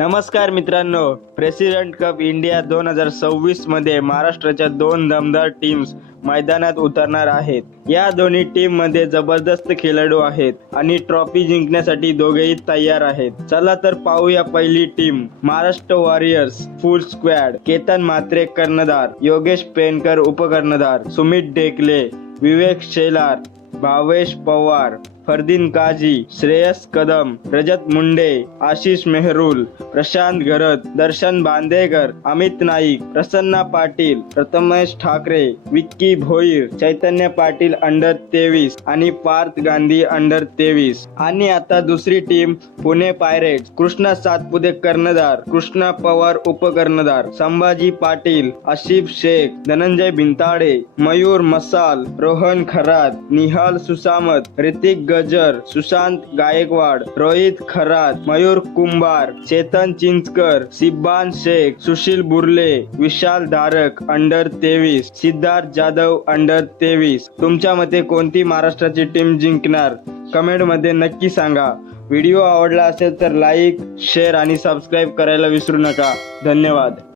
नमस्कार मित्रांनो, president cup India 2026 मध्ये महाराष्ट्राच्या दोन दमदार टीम्स मैदानात उतरणार आहेत. या दोन्ही टीम मध्ये जबरदस्त खेळाडू आहेत आणि ट्रॉफी जिंकण्यासाठी दोघेही तयार आहेत. चला तर पाहूया पहिली टीम. महाराष्ट्र वॉरियर्स फुल स्क्वॅड. केतन म्हात्रे कर्णधार, योगेश पेनकर उपकर्णधार, सुमित ढेकले, विवेक शेलार, भावेश पवार, फरदीन काजी, श्रेयस कदम, रजत मुंडे, आशिष मेहरुल, प्रशांत गरत, दर्शन बांदेकर, अमित नाईक, प्रसन्ना पाटील, प्रथमेश ठाकरे, विक्की भोईर, चैतन्य पाटील अंडर 23 आणि पार्थ गांधी अंडर 23. आणि आता दुसरी टीम पुणे पायरेट्स. कृष्णा सातपुते कर्णधार, कृष्णा पवार उपकर्णधार, संभाजी पाटील, आशिफ शेख, धनंजय भिंताडे, मयूर मसाल, रोहन खरात, निहाल सुसामत, ऋतिक गजर, सुशांत गायकवाड, रोहित खरात, मयूर कुंभार, चेतन चिंचकर, सिब्बान शेख, सुशील बुर्ले, विशाल धारक अंडर 23, सिद्धार्थ जाधव अंडर 23. तुमच्या मते कोणती महाराष्ट्राची टीम जिंकणार? कमेंट मध्ये नक्की सांगा. व्हिडिओ आवडला असेल तर लाईक, शेअर आणि सबस्क्राईब करायला विसरू नका. धन्यवाद.